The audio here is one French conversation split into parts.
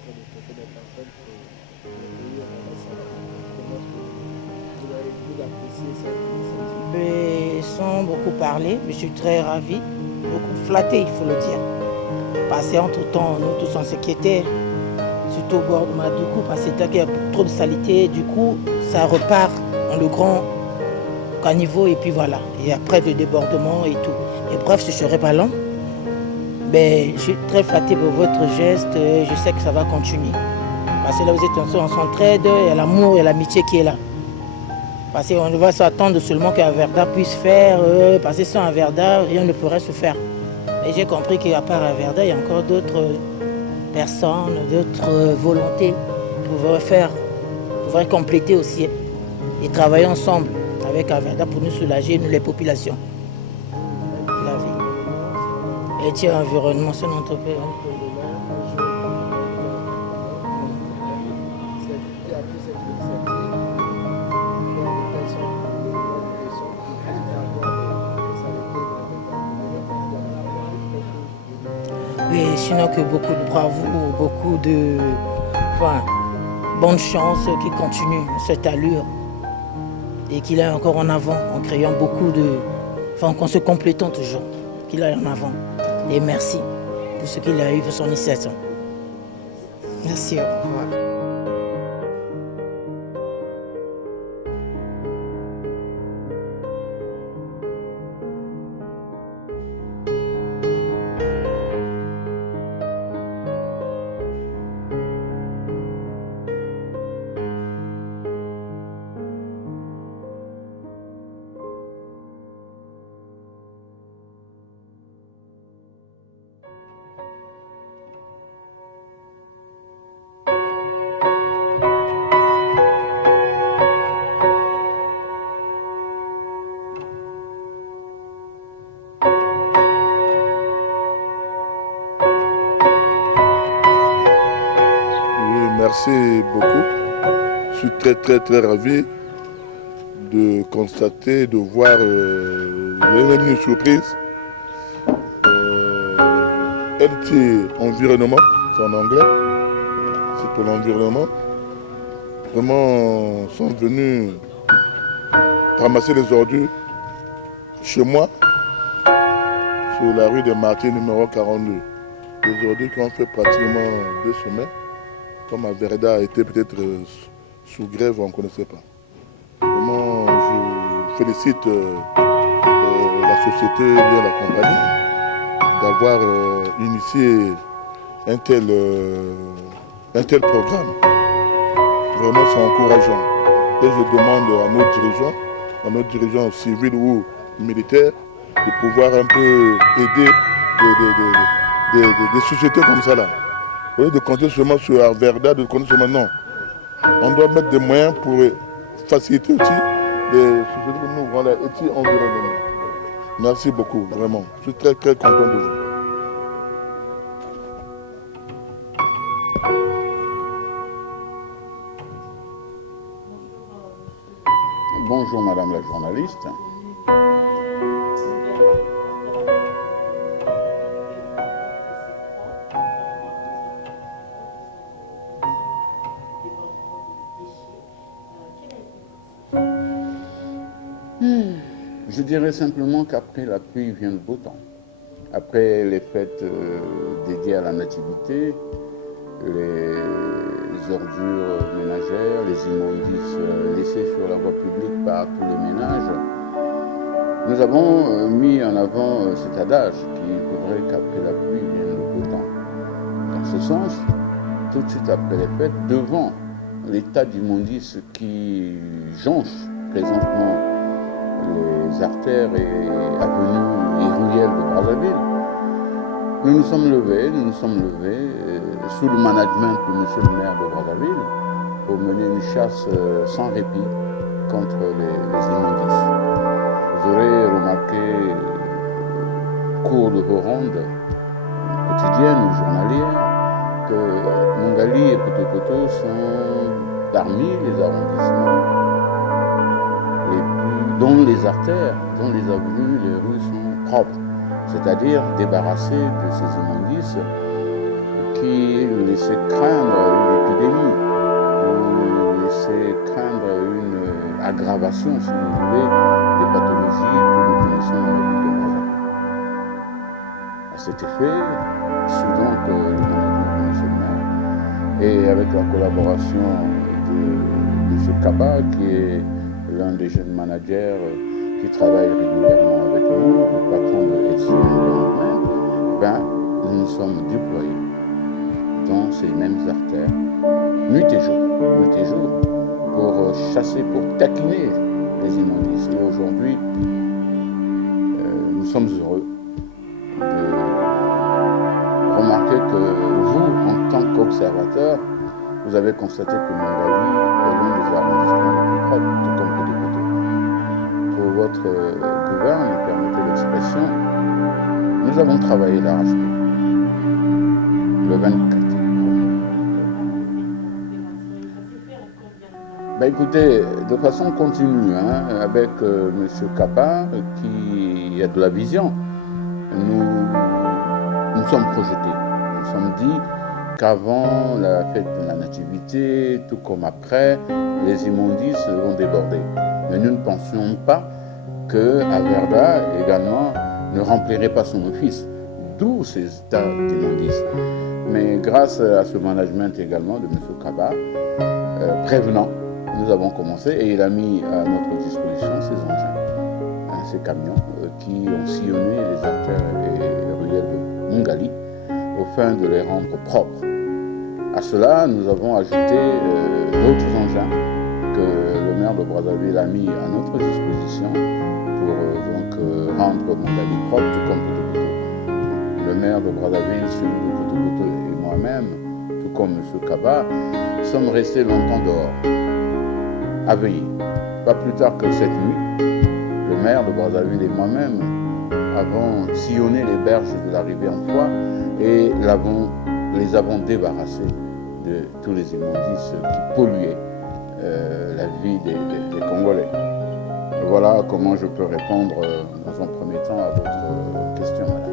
train de traiter des personnes pour accueillir la salle. Comment est-ce que vous appréciez cette initiative? Sans beaucoup parler, je suis très ravie, beaucoup flattée, il faut le dire. Parce qu'entre-temps, nous tous on s'inquiétait, surtout au bord de Madoukou, parce qu'il y a trop de saleté, du coup, ça repart dans le grand caniveau, et puis voilà. Et après, le débordement et tout. Et bref, je serai pas long. Mais je suis très flattée pour votre geste, je sais que ça va continuer. Parce que là, vous êtes on s'entraide, il y a l'amour et l'amitié qui est là. Parce qu'on ne va s'attendre seulement qu'un Verda puisse faire, parce que sans un Verda, rien ne pourrait se faire. Et j'ai compris qu'à part un Verda, il y a encore d'autres personnes, d'autres volontés pourraient compléter aussi et travailler ensemble avec un Verda pour nous soulager, nous les populations. La vie. Et tiens, environnement, c'est notre pays. Oui, sinon que beaucoup de bravoure, beaucoup de bonne chance qu'il continue cette allure et qu'il aille encore en avant en créant beaucoup de... qu'en se complétant toujours, qu'il aille en avant. Et merci pour ce qu'il a eu pour son initiation. Merci, au revoir. Merci beaucoup. Je suis très ravi de constater, de voir une surprise. LT Environnement, c'est en anglais, c'est pour l'environnement. Vraiment, sont venus ramasser les ordures chez moi, sur la rue des Martyrs numéro 42. Des ordures qui ont fait pratiquement 2 semaines. Comme Averda a été peut-être sous grève, on ne connaissait pas. Vraiment, je félicite la société, bien la compagnie, d'avoir initié un tel programme. Vraiment, c'est encourageant. Et je demande à nos dirigeants civils ou militaires, de pouvoir un peu aider des sociétés comme ça là. Au lieu de compter seulement sur Averda, de compter seulement non. On doit mettre des moyens pour faciliter aussi les sociétés comme nous, voilà, et environnement. Merci beaucoup, vraiment. Je suis très content de vous. Bonjour Madame la journaliste. Je dirais simplement qu'après la pluie vient le beau temps. Après les fêtes dédiées à la nativité, les ordures ménagères, les immondices laissés sur la voie publique par tous les ménages, nous avons mis en avant cet adage qu'il faudrait qu'après la pluie vienne le beau temps. Dans ce sens, tout de suite après les fêtes, devant l'état d'immondice qui jonche présentement les artères et avenues et ruelles de Brazzaville, nous nous sommes levés sous le management de M. le maire de Brazzaville pour mener une chasse sans répit contre les immondices. Vous aurez remarqué au cours de vos rondes quotidiennes ou journalières que Mongali et Kotokoto sont parmi les arrondissements dont les artères, dont les avenues, les rues sont propres, c'est-à-dire débarrassées de ces immondices qui qui laissait craindre une épidémie, ou laissait craindre une aggravation, si vous voulez, des pathologies que nous connaissons dans la ville de Brazzaville. À cet effet, sous donc le management de M. le maire, et avec la collaboration de M. Kaba, qui est l'un des jeunes managers qui travaille régulièrement avec nous, le patron de LC Environment, nous nous sommes déployés dans ces mêmes artères, nuit et jour, pour chasser, pour taquiner les immondices. Et aujourd'hui, nous sommes heureux de remarquer que vous, en tant qu'observateur, vous avez constaté que Mangali est l'un des arrondissements les plus propres, tout comme Poto-Poto. Pour votre gouverne, permettez l'expression, nous avons travaillé d'arrache-pied. Le 24. Écoutez, de façon continue, avec M. Kaba, qui a de la vision, nous sommes projetés. Nous sommes dit qu'avant la fête de la Nativité, tout comme après, les immondices vont déborder. Mais nous ne pensions pas qu'Averda également ne remplirait pas son office, d'où ces états d'immondices. Mais grâce à ce management également de M. Kaba, prévenant, nous avons commencé et il a mis à notre disposition ces engins, ces camions qui ont sillonné les artères et ruelles de Mangali au fin de les rendre propres. À cela, nous avons ajouté d'autres engins que le maire de Brazzaville a mis à notre disposition pour rendre Mangali propre, tout comme Poto-Poto. Le maire de Brazzaville, celui de Poto-Poto et moi-même, tout comme M. Kaba, sommes restés longtemps dehors, à veiller. Pas plus tard que cette nuit, le maire de Brazzaville et moi-même avons sillonné les berges de la rivière Foix et les avons débarrassés de tous les immondices qui polluaient la vie des Congolais. Voilà comment je peux répondre dans un premier temps à votre question, madame.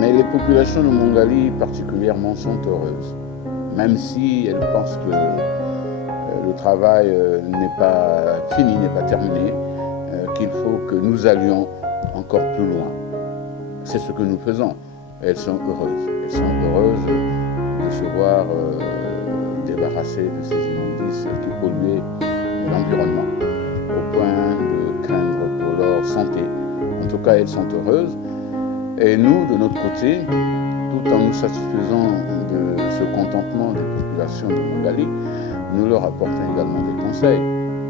Mais les populations de Mangali particulièrement sont heureuses, même si elles pensent que le travail n'est pas fini, n'est pas terminé, qu'il faut que nous allions encore plus loin. C'est ce que nous faisons. Elles sont heureuses. Elles sont heureuses de se voir débarrassées de ces immondices qui polluaient l'environnement, au point de craindre pour leur santé. En tout cas, elles sont heureuses. Et nous, de notre côté, tout en nous satisfaisant de ce contentement des populations de Mangali, nous leur apportons également des conseils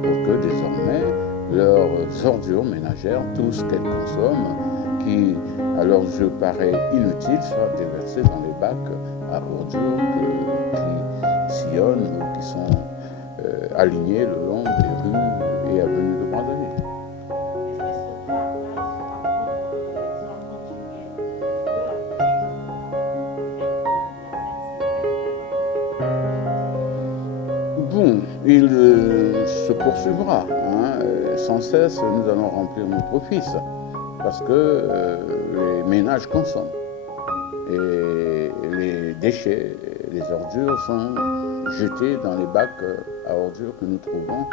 pour que désormais leurs ordures ménagères, tout ce qu'elles consomment, qui à leurs yeux paraît inutile, soient déversées dans les bacs à ordures qui sillonnent ou qui sont alignés le long des rues et avenues de Brazzaville. Bon, il se poursuivra. Sans cesse, nous allons remplir notre office parce que les ménages consomment et les déchets, les ordures sont jetés dans les bacs à ordures que nous trouvons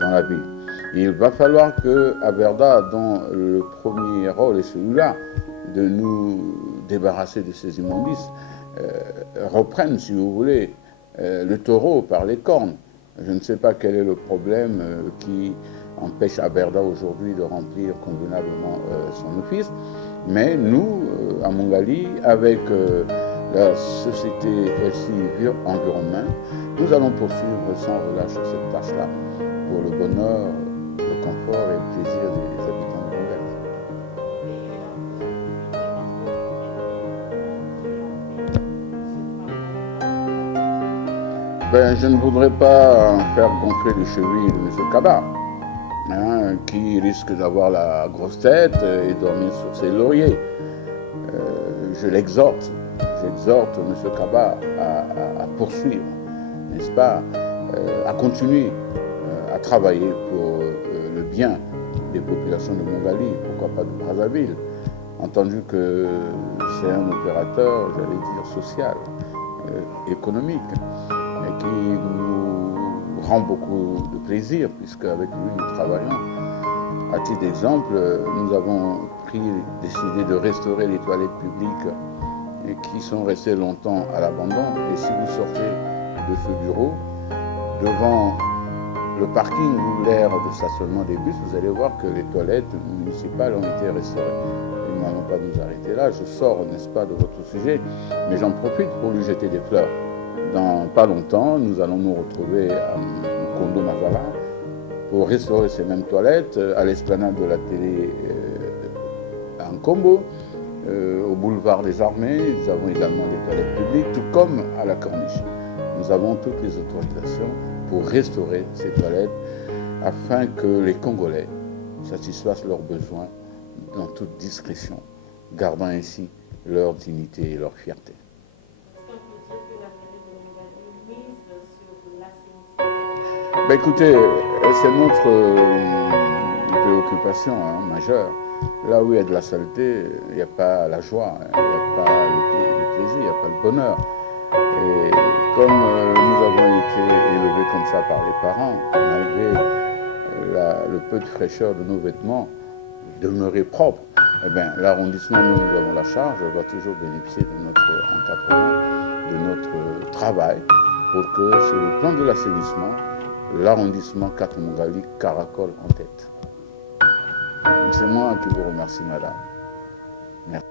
dans la ville. Il va falloir que Averda, dont le premier rôle est celui-là, de nous débarrasser de ces immondices, reprenne, si vous voulez, le taureau par les cornes. Je ne sais pas quel est le problème qui empêche Averda aujourd'hui de remplir convenablement son office, mais nous, à Mangali, avec la société LC Environment, nous allons poursuivre sans relâche cette tâche-là pour le bonheur, le confort et le plaisir des habitants de Mangali. Je ne voudrais pas faire gonfler les chevilles de M. Kaba, qui risque d'avoir la grosse tête et dormir sur ses lauriers. J'exhorte M. Kaba à poursuivre, n'est-ce pas, à continuer à travailler pour le bien des populations de Mongali, pourquoi pas de Brazzaville, entendu que c'est un opérateur, j'allais dire, social, économique, et qui nous rend beaucoup de plaisir, puisque avec lui nous travaillons. À titre d'exemple, nous avons décidé de restaurer les toilettes publiques et qui sont restées longtemps à l'abandon. Et si vous sortez de ce bureau, devant le parking ou l'aire de stationnement des bus, vous allez voir que les toilettes municipales ont été restaurées. Nous n'allons pas nous arrêter là. Je sors, n'est-ce pas, de votre sujet, mais j'en profite pour lui jeter des fleurs. Dans pas longtemps, nous allons nous retrouver à Kondo Mazala pour restaurer ces mêmes toilettes à l'esplanade de la télé à Nkombo, au boulevard des Armées. Nous avons également des toilettes publiques, tout comme à la Corniche. Nous avons toutes les autorisations pour restaurer ces toilettes afin que les Congolais satisfassent leurs besoins dans toute discrétion, gardant ainsi leur dignité et leur fierté. Ben écoutez, c'est notre préoccupation majeure. Là où il y a de la saleté, il n'y a pas la joie, il n'y a pas le plaisir, il n'y a pas le bonheur. Et comme nous avons été élevés comme ça par les parents, malgré le peu de fraîcheur de nos vêtements, demeurer propres, eh bien, l'arrondissement, nous avons la charge, doit toujours bénéficier de notre encadrement, de notre travail, pour que sur le plan de l'assainissement, l'arrondissement Katomongali caracole en tête. C'est moi qui vous remercie, madame. Merci.